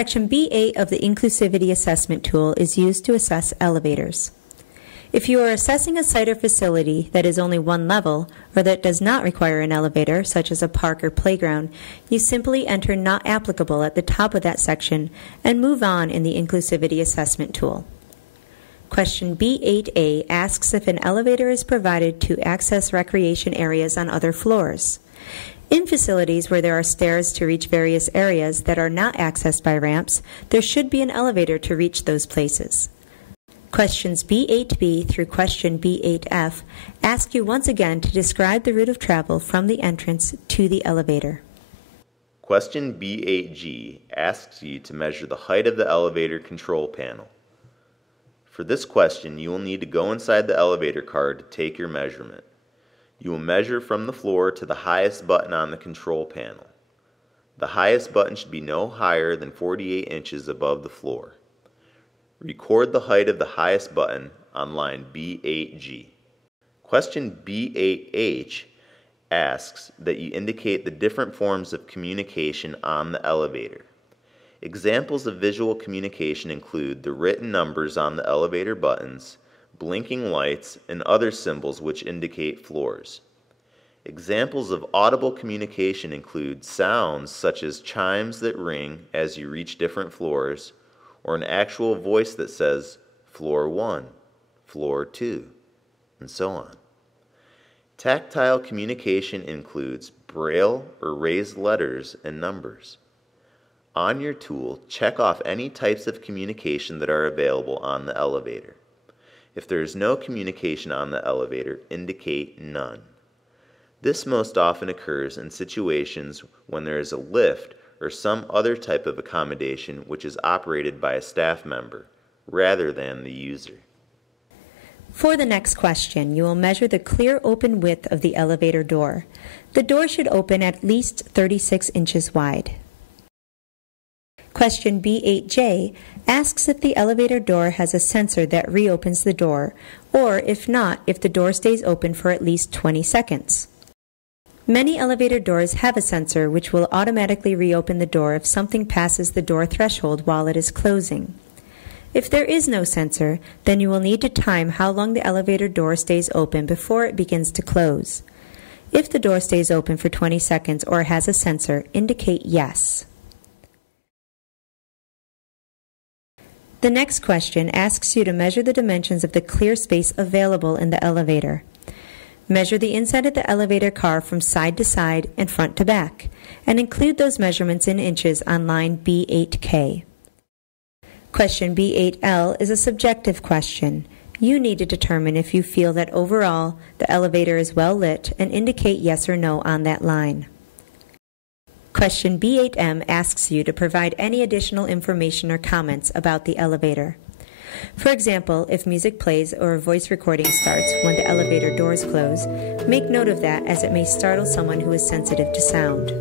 Section B8 of the Inclusivity Assessment Tool is used to assess elevators. If you are assessing a site or facility that is only one level or that does not require an elevator, such as a park or playground, you simply enter Not Applicable at the top of that section and move on in the Inclusivity Assessment Tool. Question B8A asks if an elevator is provided to access recreation areas on other floors. In facilities where there are stairs to reach various areas that are not accessed by ramps, there should be an elevator to reach those places. Questions B8B through question B8F ask you once again to describe the route of travel from the entrance to the elevator. Question B8G asks you to measure the height of the elevator control panel. For this question, you will need to go inside the elevator car to take your measurement. You will measure from the floor to the highest button on the control panel. The highest button should be no higher than 48 inches above the floor. Record the height of the highest button on line B8G. Question B8H asks that you indicate the different forms of communication on the elevator. Examples of visual communication include the written numbers on the elevator buttons, blinking lights, and other symbols which indicate floors. Examples of audible communication include sounds such as chimes that ring as you reach different floors, or an actual voice that says floor 1, floor 2, and so on. Tactile communication includes braille or raised letters and numbers. On your tool, check off any types of communication that are available on the elevator. If there is no communication on the elevator, indicate none. This most often occurs in situations when there is a lift or some other type of accommodation which is operated by a staff member rather than the user. For the next question, you will measure the clear open width of the elevator door. The door should open at least 36 inches wide. Question B8J asks if the elevator door has a sensor that reopens the door, or if not, if the door stays open for at least 20 seconds. Many elevator doors have a sensor which will automatically reopen the door if something passes the door threshold while it is closing. If there is no sensor, then you will need to time how long the elevator door stays open before it begins to close. If the door stays open for 20 seconds or has a sensor, indicate yes. The next question asks you to measure the dimensions of the clear space available in the elevator. Measure the inside of the elevator car from side to side and front to back, and include those measurements in inches on line B8K. Question B8L is a subjective question. You need to determine if you feel that overall the elevator is well lit and indicate yes or no on that line. Question B8M asks you to provide any additional information or comments about the elevator. For example, if music plays or a voice recording starts when the elevator doors close, make note of that as it may startle someone who is sensitive to sound.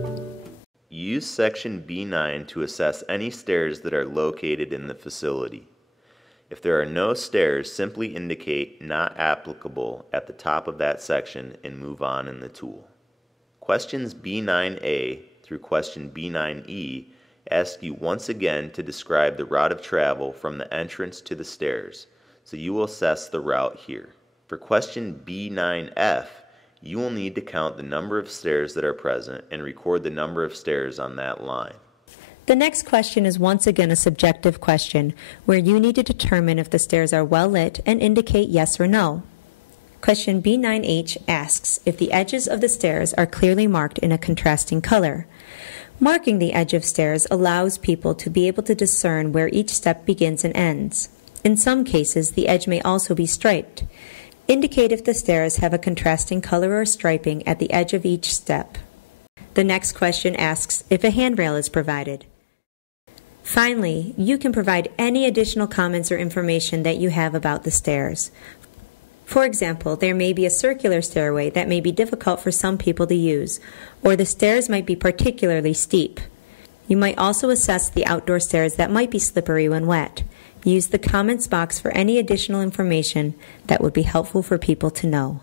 Use section B9 to assess any stairs that are located in the facility. If there are no stairs, simply indicate Not Applicable at the top of that section and move on in the tool. Questions B9A through question B9E ask you once again to describe the route of travel from the entrance to the stairs, so you will assess the route here. For question B9F, you will need to count the number of stairs that are present and record the number of stairs on that line. The next question is once again a subjective question, where you need to determine if the stairs are well lit and indicate yes or no. Question B9H asks if the edges of the stairs are clearly marked in a contrasting color. Marking the edge of stairs allows people to be able to discern where each step begins and ends. In some cases, the edge may also be striped. Indicate if the stairs have a contrasting color or striping at the edge of each step. The next question asks if a handrail is provided. Finally, you can provide any additional comments or information that you have about the stairs. For example, there may be a circular stairway that may be difficult for some people to use, or the stairs might be particularly steep. You might also assess the outdoor stairs that might be slippery when wet. Use the comments box for any additional information that would be helpful for people to know.